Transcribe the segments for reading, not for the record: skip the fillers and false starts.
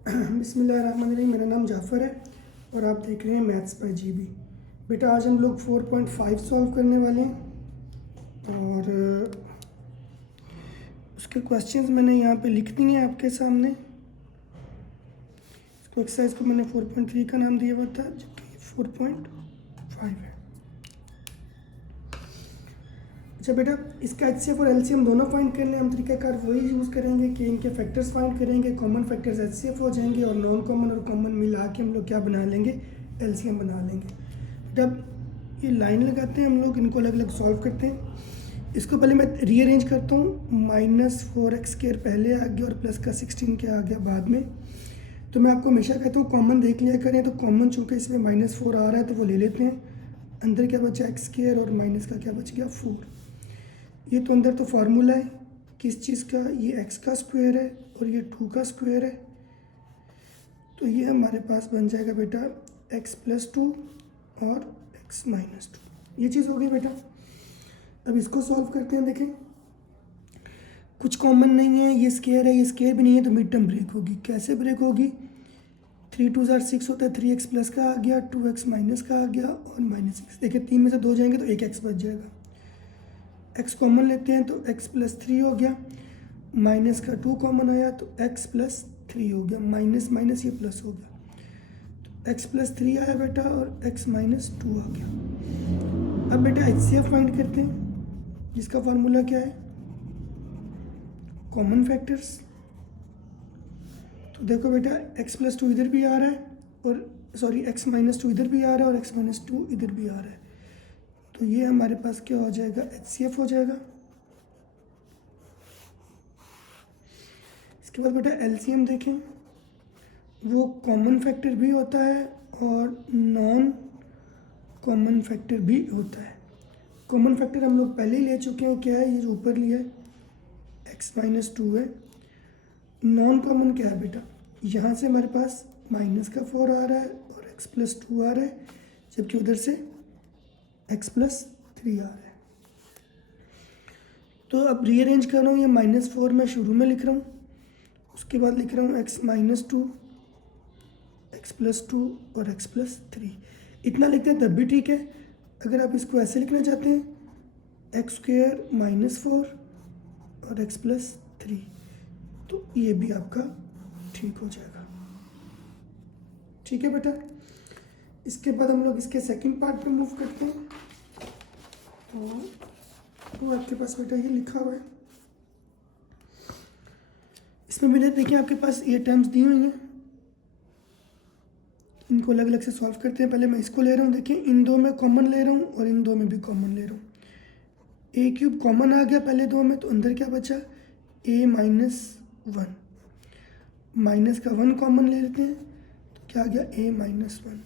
बिस्मिल्लाहिर्रहमानिर्रहीम। मेरा नाम जाफ़र है और आप देख रहे हैं मैथ्स बाय जीबी। बेटा आज हम लोग 4.5 सॉल्व करने वाले हैं और उसके क्वेश्चंस मैंने यहाँ पे लिख दिए हैं आपके सामने। इसको एक्सरसाइज को मैंने 4.3 का नाम दिया हुआ था, जबकि 4.5 है। अच्छा बेटा, इसका HCF और LCM दोनों फाइंड करने हम तरीकाकार वही यूज़ करेंगे कि इनके फैक्टर्स फाइंड करेंगे, कॉमन फैक्टर्स HCF हो जाएंगे और नॉन कॉमन और कॉमन मिला के हम लोग क्या बना लेंगे, LCM बना लेंगे। जब ये लाइन लगाते हैं हम लोग, इनको अलग अलग सॉल्व करते हैं। इसको पहले मैं रीअरेंज करता हूँ। -4x² पहले आ गया और प्लस का 16 क्या आ गया बाद में। तो मैं आपको हमेशा कहता हूँ कॉमन देख लिया करें, तो कॉमन चूँकि इसमें -4 आ रहा है तो वो ले लेते हैं। अंदर क्या बचा x² और माइनस का क्या बच गया 4। ये तो अंदर तो फार्मूला है किस चीज़ का, ये x का स्क्वायर है और ये 2 का स्क्वायर है। तो ये हमारे पास बन जाएगा बेटा x + 2 और x - 2। ये चीज़ हो गई बेटा। अब इसको सॉल्व करते हैं। देखें कुछ कॉमन नहीं है, ये स्क्वायर है, ये स्क्वायर भी नहीं है, तो मिड टर्म ब्रेक होगी। कैसे ब्रेक होगी? 3 2 6 होता है, 3x प्लस का आ गया, 2x माइनस का आ गया और -6। देखिए 3 में से 2 जाएंगे तो एक x बच जाएगा। x कॉमन लेते हैं तो x + 3 हो गया, माइनस का 2 कॉमन आया तो x + 3 हो गया, माइनस माइनस ये प्लस हो गया, तो x + 3 आया बेटा और x - 2 आ गया। अब बेटा HCF फाइंड करते हैं, जिसका फार्मूला क्या है, कॉमन फैक्टर्स। तो देखो बेटा x + 2 इधर भी आ रहा है और सॉरी x - 2 इधर भी आ रहा है और x - 2 इधर भी आ रहा है। तो ये हमारे पास क्या हो जाएगा, HCF हो जाएगा। इसके बाद बेटा LCM देखें, वो कॉमन फैक्टर भी होता है और नॉन कॉमन फैक्टर भी होता है। कॉमन फैक्टर हम लोग पहले ही ले चुके हैं, क्या है ये जो ऊपर लिया है x - 2 है। नॉन कॉमन क्या है बेटा, यहाँ से हमारे पास -4 आ रहा है और x + 2 आ रहा है, जबकि उधर से x + 3 आ रहा है। तो अब रीअरेंज कर रहा हूँ, ये -4 मैं शुरू में लिख रहा हूँ, उसके बाद लिख रहा हूँ x - 2, x + 2 और x + 3। इतना लिखते हैं तब भी ठीक है। अगर आप इसको ऐसे लिखना चाहते हैं x² - 4 और x + 3, तो ये भी आपका ठीक हो जाएगा। ठीक है बेटा। इसके बाद हम लोग इसके सेकंड पार्ट पे मूव करते हैं। तो आपके पास बेटा ये लिखा हुआ है, इसमें मेरे देखिए आपके पास ये टर्म्स दी हुई हैं, इनको अलग अलग से सॉल्व करते हैं। पहले मैं इसको ले रहा हूँ, देखिए इन दो में कॉमन ले रहा हूँ और इन दो में भी कॉमन ले रहा हूँ। a³ कॉमन आ गया पहले दो में, तो अंदर क्या बचा, a - 1, माइनस का 1 कॉमन ले लेते हैं तो क्या आ गया a - 1।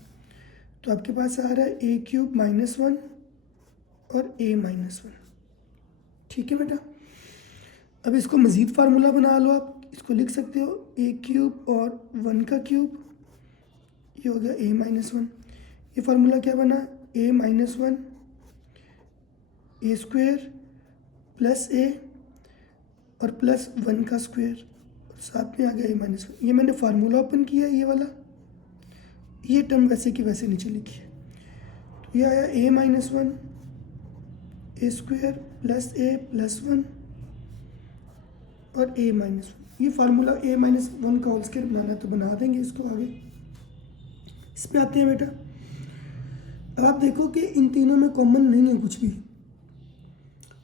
तो आपके पास आ रहा है a³ - 1 और a - 1। ठीक है बेटा। अब इसको मज़ीद फार्मूला बना लो, आप इसको लिख सकते हो a³ और 1 का क्यूब, ये हो गया a - 1। ये फार्मूला क्या बना, a - 1 a² + a और प्लस 1 का स्क्वायर, साथ में आ गया a - 1। ये मैंने फार्मूला ओपन किया, ये वाला, ये टर्म वैसे की वैसे नीचे लिखी है। तो ये आया a - 1 a² + a + 1 और a - 1। ये फार्मूला a - 1 का होल स्क्वायर बनाना है तो बना देंगे इसको आगे। इस पे आते हैं बेटा। अब आप देखो कि इन तीनों में कॉमन नहीं है कुछ भी।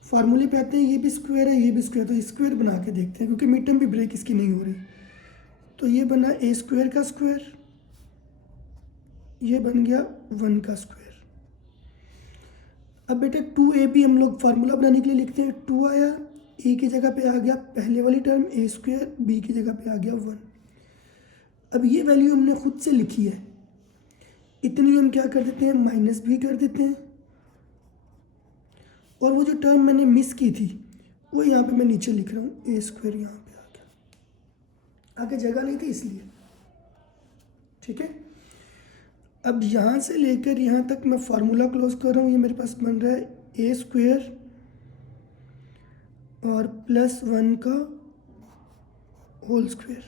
फार्मूले पे आते हैं, ये भी स्क्वायर है, ये भी स्क्वायर, तो स्क्वायर बना के देखते हैं क्योंकि मिड टर्म भी ब्रेक इसकी नहीं हो रही। तो ये बना a² का स्क्वायर, ये बन गया 1 का स्क्वायर। अब बेटा 2ab हम लोग फार्मूला बनाने के लिए लिखते हैं, 2 आया, a की जगह पे आ गया पहले वाली टर्म a², b की जगह पे आ गया 1। अब ये वैल्यू हमने खुद से लिखी है, इतनी हम क्या कर देते हैं, माइनस भी कर देते हैं, और वो जो टर्म मैंने मिस की थी वो यहाँ पे मैं नीचे लिख रहा हूँ, a² यहाँ पे आ गया, आगे जगह नहीं थी इसलिए। ठीक है। अब यहाँ से लेकर यहाँ तक मैं फार्मूला क्लोज कर रहा हूँ, ये मेरे पास बन रहा है a² और +1 का होल स्क्वायर।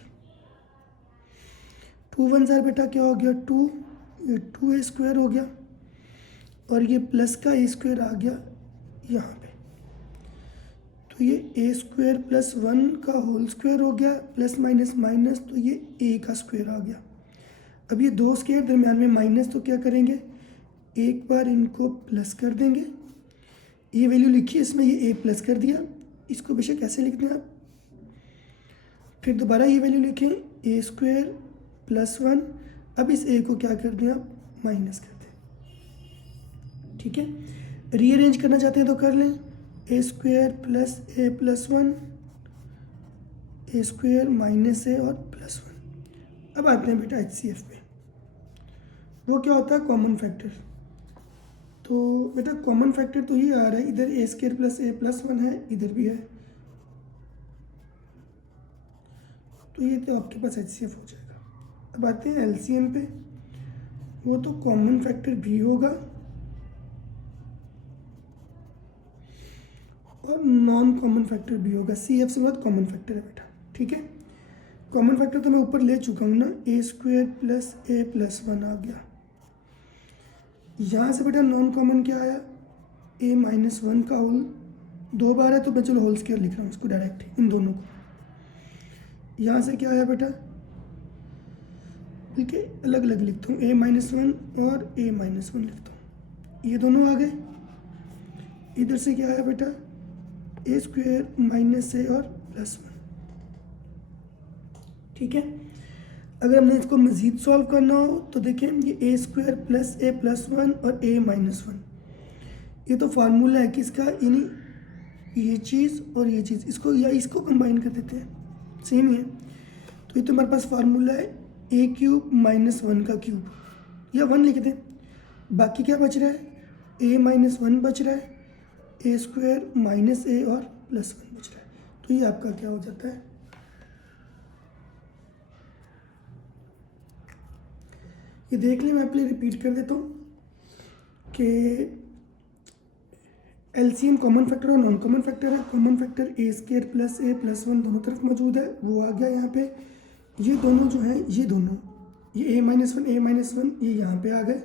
टू वन ज़ार बेटा क्या हो गया 2, ये 2a² हो गया और ये प्लस का a² आ गया यहाँ पे, तो ये a² + 1 का होल स्क्वायर हो गया, प्लस माइनस माइनस, तो ये a का स्क्वायर आ गया। अब ये दो स्क्वायर दरम्यान में माइनस, तो क्या करेंगे, एक बार इनको प्लस कर देंगे, ये वैल्यू लिखी इसमें, ये a प्लस कर दिया, इसको बेशक ऐसे लिख दें आप, फिर दोबारा ये वैल्यू लिखें a² + 1, अब इस a को क्या कर दें आप, माइनस कर दें। ठीक है, रीअरेंज करना चाहते हैं तो कर लें, a² + a + 1, a² - a और +1। अब आते हैं बेटा HCF पे, वो क्या होता है, कॉमन फैक्टर। तो बेटा कॉमन फैक्टर तो ये आ रहा है, इधर a² + a + 1 है, इधर भी है, तो ये तो आपके पास HCF हो जाएगा। अब आते हैं LCM पे, वो तो कॉमन फैक्टर भी होगा और नॉन कॉमन फैक्टर भी होगा। CF से बाद कॉमन फैक्टर है बेटा। ठीक है, कॉमन फैक्टर तो मैं ऊपर ले चुका हूँ ना, a² + a + 1 आ गया। यहाँ से बेटा नॉन कॉमन क्या आया, a - 1 का होल, दो बार है तो मैं चलो होल स्क्वायर लिख रहा हूँ उसको डायरेक्ट, इन दोनों को। यहाँ से क्या आया बेटा, ठीक है अलग अलग लिखता हूँ, a - 1 और a - 1 लिखता हूँ, ये दोनों आ गए। इधर से क्या आया बेटा, a² - a और +1। ठीक है, अगर हमने इसको मज़ीद सॉल्व करना हो तो देखें, ये a² + a + 1 और a - 1, ये तो फार्मूला है किसका, यानी ये चीज़ और ये चीज़, इसको या इसको कंबाइन कर देते हैं, सेम ही है। तो ये तो हमारे पास फार्मूला है a³ - 1 का क्यूब, या 1 लिख दें। बाकी क्या बच रहा है, a - 1 बच रहा है, a² - a और +1 बच रहा है, तो ये आपका क्या हो जाता है, ये देख लें, मैं अपने रिपीट कर देता हूँ कि LCM कॉमन फैक्टर और नॉन कॉमन फैक्टर है। कॉमन फैक्टर a² + a + 1 दोनों तरफ मौजूद है, वो आ गया यहाँ पे। ये दोनों जो हैं, ये दोनों, ये a - 1 a - 1 ये यहाँ पे आ गए,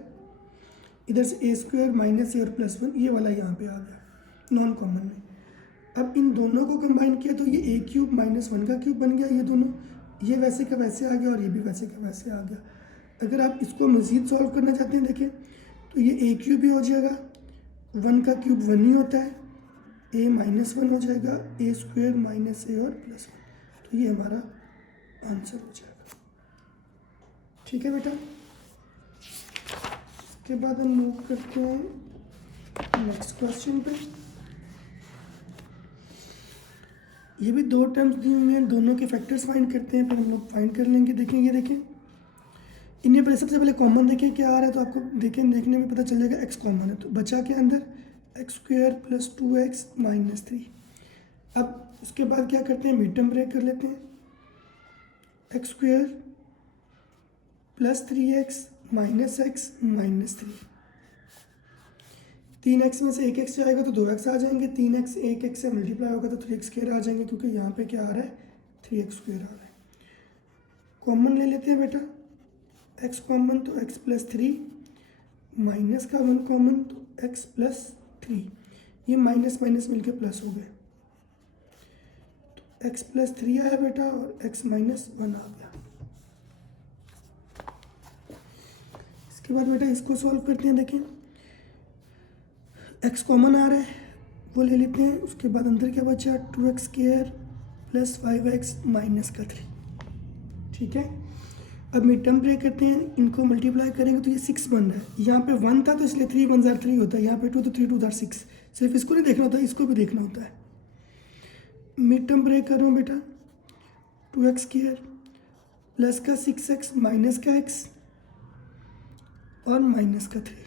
इधर से a² - a और +1 ये वाला यहाँ पे आ गया नॉन कॉमन में। अब इन दोनों को कंबाइन किया तो ये a³ - 1 का क्यूब बन गया, ये दोनों, ये वैसे का वैसे आ गया और ये भी वैसे का वैसे आ गया। अगर आप इसको मज़ीद सॉल्व करना चाहते हैं देखें, तो ये a³ भी हो जाएगा, 1 का क्यूब 1 ही होता है, a - 1 हो जाएगा, a² - a और +1, तो ये हमारा आंसर हो जाएगा। ठीक है बेटा, इसके बाद हम मूव करते हैं नेक्स्ट क्वेश्चन पे। ये भी दो टर्म्स दी हुई हैं, दोनों के फैक्टर्स फाइंड करते हैं, फिर हम लोग फाइंड कर लेंगे। देखें, ये देखें, इनमें पहले सबसे पहले कॉमन देखें क्या आ रहा है, तो आपको देखें, देखने में पता चल जाएगा x कॉमन है, तो बचा के अंदर x² + 2x - 3। अब उसके बाद क्या करते हैं, मिड टर्म ब्रेक कर लेते हैं, x² + 3x - x - 3, 3x में से 1x जाएगा तो 2x आ जाएंगे, 3x 1x से मल्टीप्लाई होगा तो 3x² आ जाएंगे, क्योंकि यहाँ पे क्या आ रहा है, 3x² आ रहा है। कॉमन ले लेते हैं बेटा, x कॉमन तो x + 3, माइनस का 1 कॉमन तो x + 3, ये माइनस माइनस मिलके प्लस हो गए, तो x + 3 आया बेटा और x - 1 आ गया। इसके बाद बेटा इसको सॉल्व करते हैं। देखें, x कॉमन आ रहा है, वो ले लेते हैं। उसके बाद अंदर क्या बचा, 2x² + 5x - 3। ठीक है, अब मिड टर्म ब्रेक करते हैं, इनको मल्टीप्लाई करेंगे तो ये 6 बन रहा है, यहाँ पे 1 था तो इसलिए 3 × 1 = 3 होता है, यहाँ पे 2 तो 3 × 2 = 6। सिर्फ इसको नहीं देखना होता, इसको भी देखना होता है। मिड टर्म ब्रेक कर रहा हूँ बेटा, 2x² प्लस का 6x माइनस का x और माइनस का 3।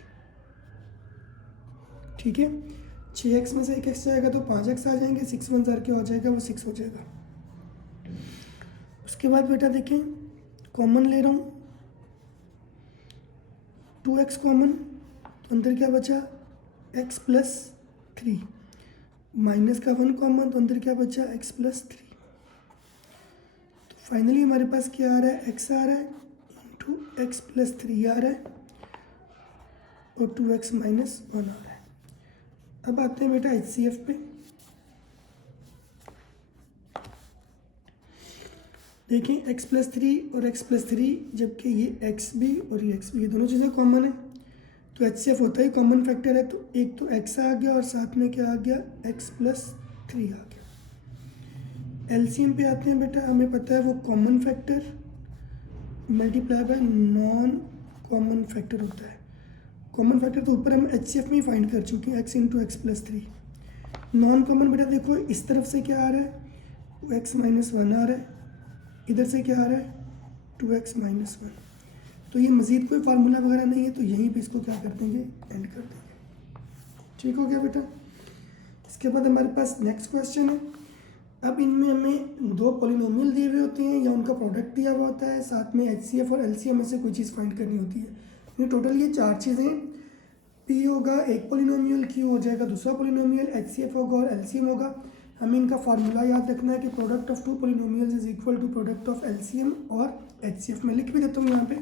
ठीक है, 6x में से 1x जाएगा तो 5x आ जाएंगे, 6 × 1 = क्या हो जाएगा, वो 6 हो जाएगा। उसके बाद बेटा देखें, कॉमन ले रहा हूँ, 2x कॉमन, तो अंदर क्या बचा, x + 3, माइनस का 1 कॉमन, तो अंदर क्या बचा, x + 3। तो फाइनली हमारे पास क्या आ रहा है, x आ रहा है 2x+3 आ रहा है और 2x - 1 आ रहा है। अब आते हैं बेटा HCF पे। देखिए x+3 और x+3, जबकि ये x भी और ये x भी, ये दोनों चीज़ें कॉमन है, तो HCF होता ही कॉमन फैक्टर है। तो एक तो x आ गया और साथ में क्या आ गया, x+3 आ गया। LCM पे आते हैं बेटा। हमें पता है वो common factor multiply by non common factor होता है। कॉमन फैक्टर तो ऊपर हम HCF में ही फाइंड कर चुके हैं, x × x+3। नॉन कॉमन बेटा देखो इस तरफ से क्या आ रहा है, x - 1 आ रहा है, इधर से क्या आ रहा है, 2x - 1। तो ये मज़ीद कोई फार्मूला वगैरह नहीं है, तो यहीं पे इसको क्या कर देंगे, एंड कर देंगे। ठीक हो गया बेटा। इसके बाद हमारे पास नेक्स्ट क्वेश्चन है। अब इनमें हमें दो पॉलिनोमियल दिए हुए होते हैं या उनका प्रोडक्ट दिया हुआ होता है, साथ में HCF और LCM में से कोई चीज़ फाइंड करनी होती है। ये टोटल ये 4 चीज़ें, P होगा एक पॉलिनोमियल, Q हो जाएगा दूसरा पॉलिनोमियल, HCF होगा और LCM होगा। हमें इनका फार्मूला याद रखना है कि product of 2 polynomials is equal to product of LCM और HCF। मैं लिख भी देता हूँ यहाँ पे,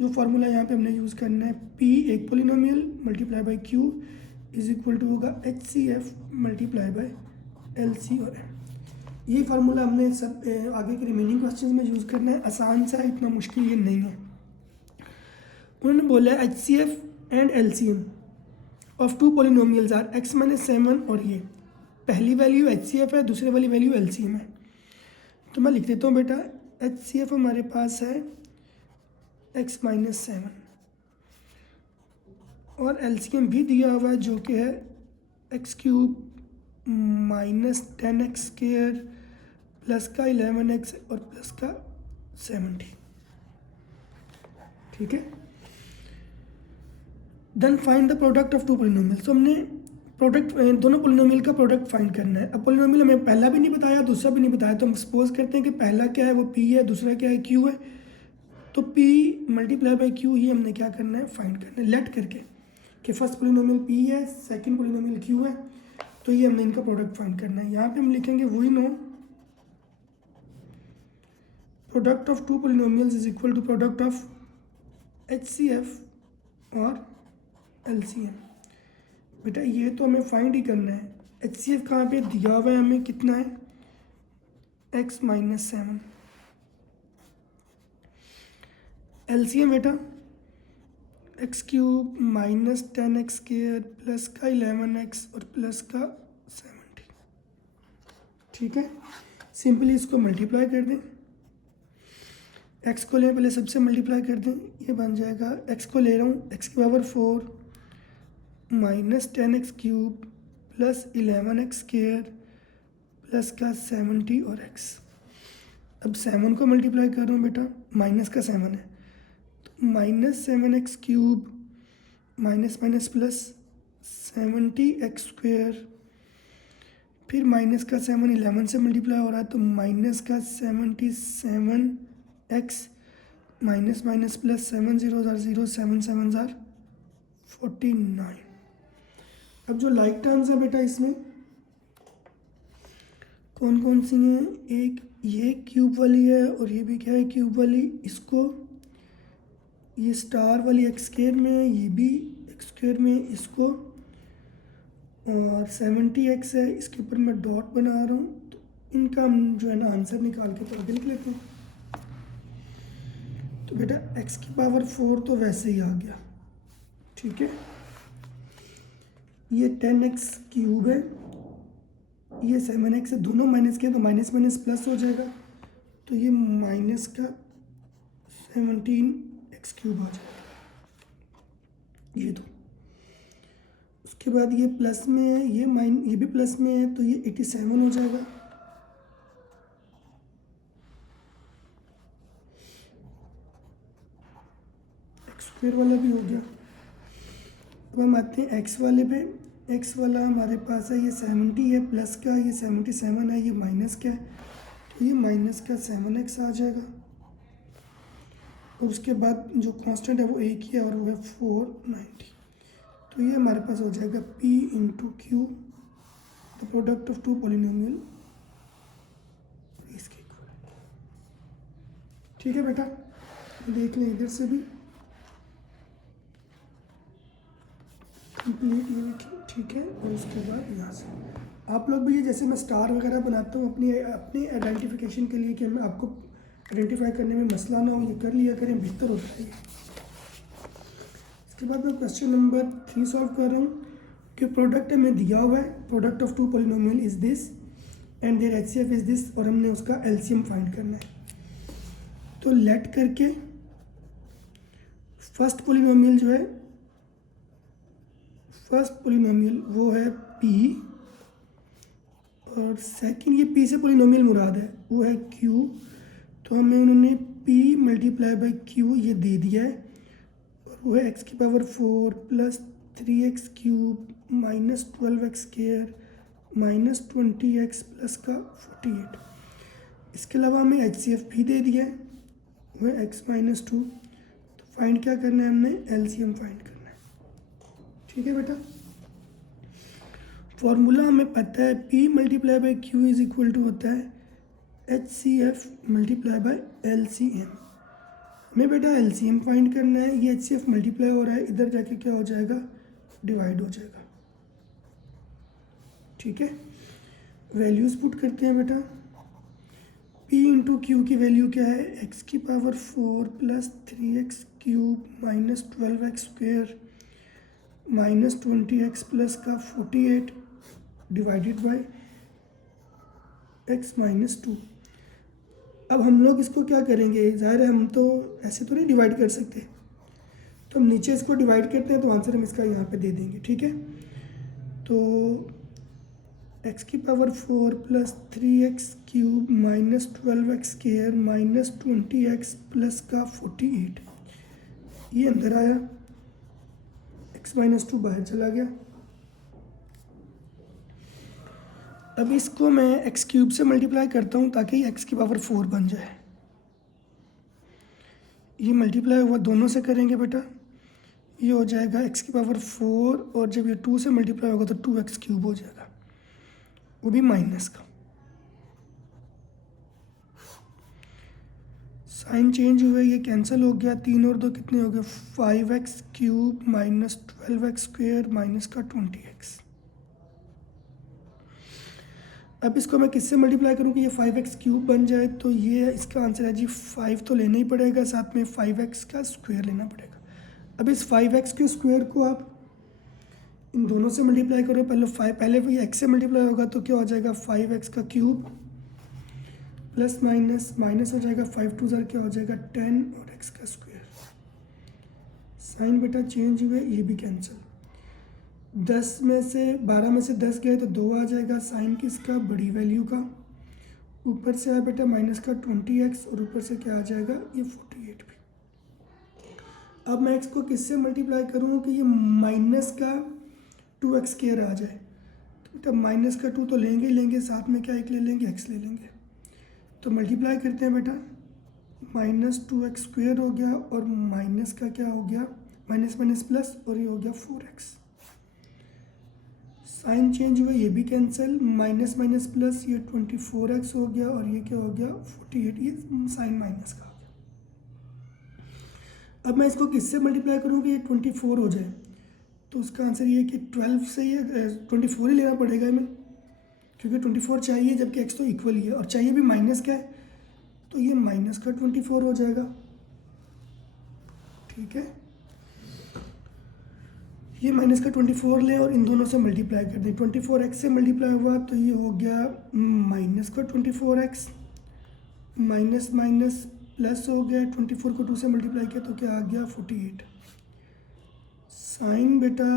जो फार्मूला यहाँ पे हमने यूज़ करना है, P एक polynomial multiply by Q is equal to होगा HCF मल्टीप्लाई बाय LC और M। ये फार्मूला हमने सब आगे के रिमेनिंग क्वेश्चंस में यूज़ करना है। आसान सा है, इतना मुश्किल ये नहीं है। उन्होंने बोला है HCF and LCM of 2 polynomials are x - 7 और ये पहली वैल्यू HCF है, दूसरी वाली वैल्यू LCM है। तो मैं लिख देता हूँ बेटा, HCF हमारे पास है x - 7 और LCM भी दिया हुआ है जो कि है x³ - 10x² प्लस का 11x और प्लस का 70। ठीक है। Then find the product of 2 polynomials. तो हमने प्रोडक्ट दोनों पॉलिनोमियल का प्रोडक्ट फाइंड करना है। अब पॉलिनोमियल हमें पहला भी नहीं बताया, दूसरा भी नहीं बताया, तो हम सपोज करते हैं कि पहला क्या है वो P है, दूसरा क्या है Q है। तो P मल्टीप्लाई बाय Q ही हमने क्या करना है, फाइंड करना है लेट करके, कि फर्स्ट पॉलिनोमियल P है, सेकंड पॉलिनोमियल Q है, तो ये हमने इनका प्रोडक्ट फाइंड करना है। यहाँ पे हम लिखेंगे we know product of 2 polynomials is equal to product of HCF और LCM। बेटा ये तो हमें फाइंड ही करना है। HCF कहाँ पे दिया हुआ है, हमें कितना है, x - 7। LCM बेटा x³ - 10x² प्लस का 11x और प्लस का 70। ठीक है। सिंपली इसको मल्टीप्लाई कर दें, x को ले पहले सबसे मल्टीप्लाई कर दें, ये बन जाएगा, x को ले रहा हूँ, x⁴ - 10x³ plus 11x² plus का 70 और x। अब 7 को मल्टीप्लाई कर रहा हूँ बेटा, माइनस का 7 है, तो -7x³ माइनस प्लस 70x², फिर माइनस का 7 11 से मल्टीप्लाई हो रहा है, तो माइनस का 77x माइनस प्लस 7 0 0 7 7 49। अब जो लाइक टर्म्स है बेटा इसमें कौन कौन सी हैं, एक ये क्यूब वाली है और ये भी क्या है, क्यूब वाली। इसको ये स्टार वाली x² में है, ये भी x² में, इसको और 70x है, इसके ऊपर मैं डॉट बना रहा हूँ। तो इनका हम जो है ना आंसर निकाल के तो आगे लिख लेते हैं। तो बेटा x⁴ तो वैसे ही आ गया। ठीक है। ये 10x³ है, ये 7x है, दोनों माइनस के तो माइनस माइनस प्लस हो जाएगा, तो ये माइनस का 17x³ आ जाएगा, ये दो। उसके बाद ये प्लस में है, ये भी प्लस में है, तो ये 87 हो जाएगा। x² वाला भी हो गया। अब हम आते हैं x वाले पे। x वाला हमारे पास है, ये 70 है, प्लस का ये 77 है, ये माइनस का है, तो ये माइनस का 7x आ जाएगा। और उसके बाद जो कांस्टेंट है वो एक ही है और वो है 490। तो ये हमारे पास हो जाएगा P × Q the product of 2 polynomial इसके इक्वल। ठीक है बेटा, देख लें इधर से भी कंप्लीट, ये देखिए ठीक है। और उसके बाद यहाँ से आप लोग भी ये जैसे मैं स्टार वगैरह बनाता हूँ अपनी अपनी आइडेंटिफिकेशन के लिए कि मैं आपको आइडेंटिफाई करने में मसला ना हो, ये कर लिया करें, बेहतर होता है ये। इसके बाद मैं क्वेश्चन नंबर 3 सॉल्व कर रहा हूँ कि प्रोडक्ट हमें दिया हुआ है, product of two polynomial is this and their HCF is this, और हमने उसका एलसीएम फाइंड करना है। तो लेट करके फर्स्ट पॉलिनोमियल जो है, फर्स्ट पॉलिनोमियल वो है p, और सेकंड ये p से पॉलिनोमियल मुराद है वो है q। तो हमें उन्होंने p मल्टीप्लाई बाई q ये दे दिया है, और वो है x की power 4 plus 3x cube minus 12x square minus 20x plus का 48। इसके अलावा हमें HCF भी दे दिया है, वो है x माइनस 2। तो फाइंड क्या करना है, हमने LCM फाइंड करना है। ठीक है बेटा, फॉर्मूला हमें पता है p multiply by q is equal to होता है HCF मल्टीप्लाई बाई LCM। हमें बेटा LCM फाइंड करना है, ये HCF मल्टीप्लाई हो रहा है, इधर जाके क्या हो जाएगा, डिवाइड हो जाएगा। ठीक है, वैल्यूज पुट करते हैं बेटा। p इंटू क्यू की वैल्यू क्या है, x की power 4 plus 3x cube minus 12x square minus 20x plus का 48 डिवाइडेड बाई x माइनस 2। अब हम लोग इसको क्या करेंगे, ज़ाहिर है हम तो ऐसे तो नहीं डिवाइड कर सकते, तो हम नीचे इसको डिवाइड करते हैं, तो आंसर हम इसका यहाँ पे दे देंगे। ठीक है, तो x की power 4 plus 3x cube minus 12x square minus 20x plus का 48, ये अंदर आया, x माइनस 2 बाहर चला गया। अब इसको मैं x क्यूब से मल्टीप्लाई करता हूँ ताकि x की पावर 4 बन जाए। ये मल्टीप्लाई हुआ दोनों से करेंगे बेटा, ये हो जाएगा x की पावर 4, और जब ये 2 से मल्टीप्लाई होगा तो 2x क्यूब हो जाएगा, वो भी माइनस का। साइन चेंज हुआ, ये कैंसिल हो गया, 3 और 2 कितने हो गए, 5x cube minus 12x square minus का 20x। अब इसको मैं किससे मल्टीप्लाई करूँ कि ये 5x क्यूब बन जाए, तो ये इसका आंसर है जी 5 तो लेना ही पड़ेगा, साथ में 5x का स्क्वायर लेना पड़ेगा। अब इस 5x के स्क्वायर को आप इन दोनों से मल्टीप्लाई करो, पहले ये x से मल्टीप्लाई होगा तो क्या हो जाएगा, 5x का क्यूब प्लस माइनस माइनस हो जाएगा, 5 2 ज़ार क्या हो जाएगा 10, और x का स्क्वायर। साइन बेटा चेंज हुए, ये भी कैंसिल, 10 में से 12 में से 10 गए तो 2 आ जाएगा, साइन किसका, बड़ी वैल्यू का। ऊपर से आया बेटा माइनस का 20x, और ऊपर से क्या आ जाएगा, ये 48 भी। अब मैं x को किससे मल्टीप्लाई करूँ कि ये माइनस का 2x स्क्वायर आ जाए, तो बेटा माइनस का 2 तो लेंगे ही लेंगे, साथ में क्या एक ले लेंगे, x ले लेंगे। तो मल्टीप्लाई करते हैं बेटा, माइनस 2x स्क्वायर हो गया, और माइनस का क्या हो गया, माइनस माइनस प्लस, और ये हो गया 4x। साइन चेंज हुआ, ये भी कैंसिल, माइनस माइनस प्लस, ये 24x हो गया, और ये क्या हो गया 48, ये साइन माइनस का हो गया। अब मैं इसको किससे मल्टीप्लाई करूँ कि ये 24 हो जाए, तो उसका आंसर ये है कि 12 से ये 24 ही लेना पड़ेगा हमें, क्योंकि 24 चाहिए जबकि x तो इक्वल ही है, और चाहिए भी माइनस का है, तो ये माइनस का 24 हो जाएगा। ठीक है, ये माइनस का 24 लें और इन दोनों से मल्टीप्लाई कर दें, 24x से मल्टीप्लाई हुआ तो ये हो गया माइनस का 24x, माइनस माइनस प्लस हो गया, 24 को 2 से मल्टीप्लाई किया तो क्या आ गया 48। साइन बेटा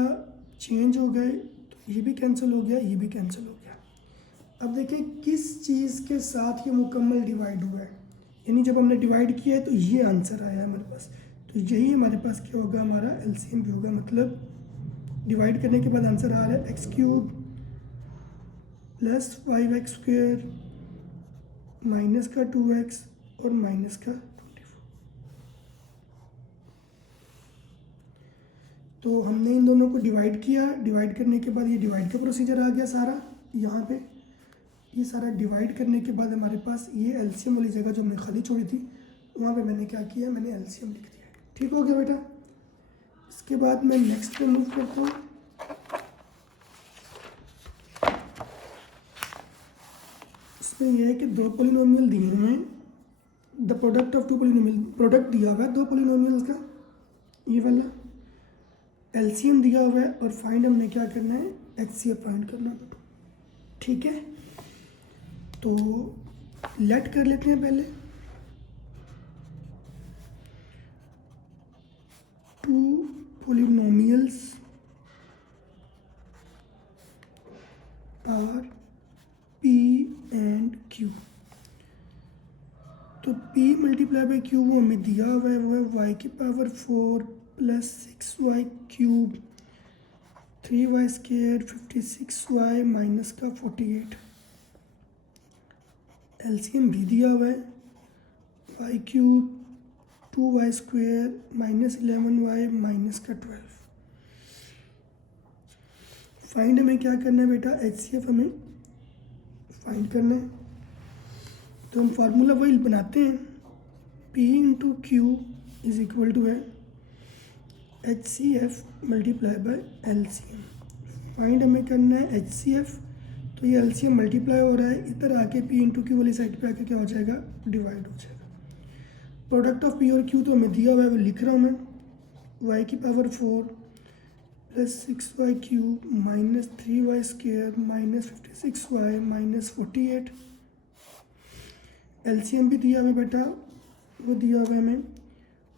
चेंज हो गए, तो ये भी कैंसिल हो गया, ये भी कैंसिल हो गया। अब देखें किस चीज़ के साथ ये मुकम्मल डिवाइड हुआ है, यानी जब हमने डिवाइड किया है तो ये आंसर आया है हमारे पास, तो यही हमारे पास क्या होगा, हमारा एलसीएम भी होगा। मतलब डिवाइड करने के बाद आंसर आ रहा है x cube plus 5x square minus का 2x और माइनस का 24। तो हमने इन दोनों को डिवाइड किया, डिवाइड करने के बाद ये डिवाइड का प्रोसीजर आ गया सारा यहाँ पे। ये सारा डिवाइड करने के बाद हमारे पास ये एलसीएम वाली जगह जो हमने खाली छोड़ी थी वहाँ पे मैंने क्या किया, मैंने एलसीएम लिख दिया। ठीक हो गया बेटा। इसके बाद मैं नेक्स्ट पे मूव करता हूँ। इसमें यह है कि दो पोलिनोमियल दिए हुए हैं, the product of two polynomial, product दिया हुआ है दो पोलिनोमियल्स का, ये वाला एलसीएम दिया हुआ है, और फाइंड हमने क्या करना है, एचसीएफ फाइंड करना है। ठीक है, तो लेट कर लेते हैं पहले। Two polynomials are P and Q। तो P मल्टीप्लाई बाई Q वो हमें दिया हुआ है, वो है y की power 4 plus 6y cube 3y square 56y minus का 48। एलसीएम भी दिया हुआ है, y cube 2y square minus 11y minus का 12। फाइंड हमें क्या करना है बेटा, एचसीएफ हमें फाइंड करना है। तो हम फार्मूला वही बनाते हैं, P into Q is equal to है HCF multiply by LCM। Find हमें करना है HCF, तो ये LCM मल्टीप्लाई हो रहा है, इधर आके P इंटू क्यू वाली साइड पे आके क्या हो जाएगा, डिवाइड हो जाएगा। प्रोडक्ट ऑफ P और Q तो हमें दिया हुआ है, वो लिख रहा हूँ मैं, y की power 4 plus 6y cube minus 3y square minus 56y minus 48। LCM भी दिया हुआ है बेटा, वो दिया हुआ है हमें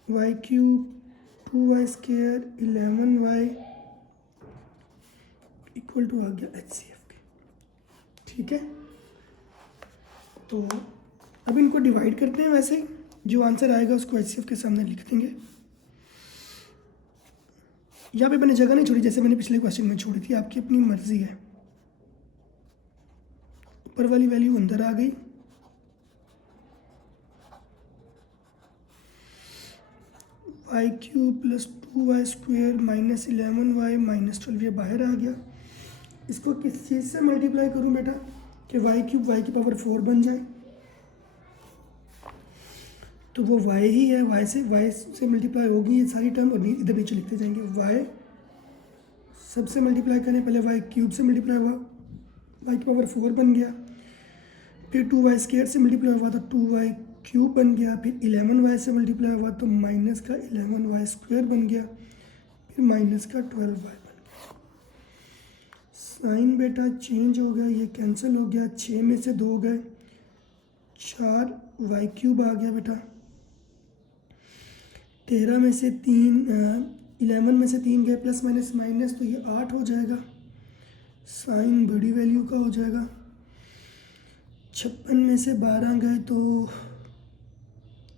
y cube 2y square 11y equal to आ गया HCF के। ठीक है, तो अब इनको डिवाइड करते हैं, वैसे ही जो आंसर आएगा उसको HCF के सामने लिख देंगे। यहाँ पे मैंने जगह नहीं छोड़ी, जैसे मैंने पिछले क्वेश्चन में छोड़ी थी, आपकी अपनी मर्जी है। ऊपर वाली वैल्यू अंदर आ गई, y cube plus 2y square minus 11y minus 12 ये बाहर आ गया। इसको किस चीज़ से मल्टीप्लाई करूँ बेटा कि y क्यूब y की पावर 4 बन जाए, तो वो y ही है, y से मल्टीप्लाई होगी ये सारी टर्म, और इधर नीचे लिखते जाएंगे। y सबसे मल्टीप्लाई करें, पहले y क्यूब से मल्टीप्लाई हुआ, y की पावर 4 बन गया, फिर 2y स्क्वायर से मल्टीप्लाई हुआ तो 2y क्यूब बन गया, फिर 11y से मल्टीप्लाई हुआ तो माइनस का 11y स्क्वायर बन गया, फिर माइनस का 12y बन गया। साइन बेटा चेंज हो गया, ये कैंसिल हो गया, 6 में से 2 गए, 4y क्यूब आ गया बेटा, 13 में से 3 11 में से 3 गए, प्लस माइनस माइनस तो ये 8 हो जाएगा। साइन बड़ी वैल्यू का हो जाएगा। 56 में से 12 गए तो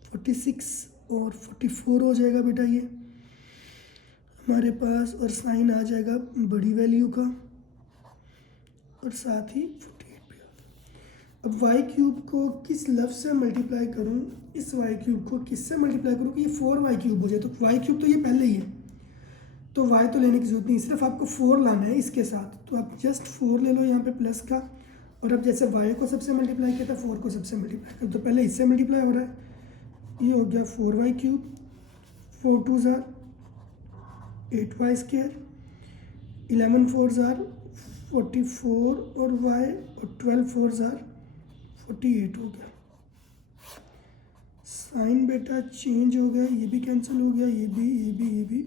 46 और 44 हो जाएगा बेटा ये हमारे पास, और साइन आ जाएगा बड़ी वैल्यू का, और साथ ही 48 भी आ गया। अब y क्यूब को किस लफ्ज़ से मल्टीप्लाई करूँ, इस y क्यूब को किससे मल्टीप्लाई करूँ कि ये 4y क्यूब हो जाए, तो y क्यूब तो ये पहले ही है, तो y तो लेने की जरूरत नहीं, सिर्फ आपको 4 लाना है इसके साथ, तो आप जस्ट 4 ले लो यहाँ पे प्लस का, और अब जैसे y को सबसे मल्टीप्लाई किया था 4 को सबसे मल्टीप्लाई कर, तो पहले इससे मल्टीप्लाई हो रहा है, ये हो गया 4y क्यूब, 4 2 ज़ार 8y स्क्वायर, 11 4 ज़ार 44 और y, और 12 4 ज़ार 48 हो गया। साइन बेटा चेंज हो गया, ये भी कैंसिल हो गया, ये भी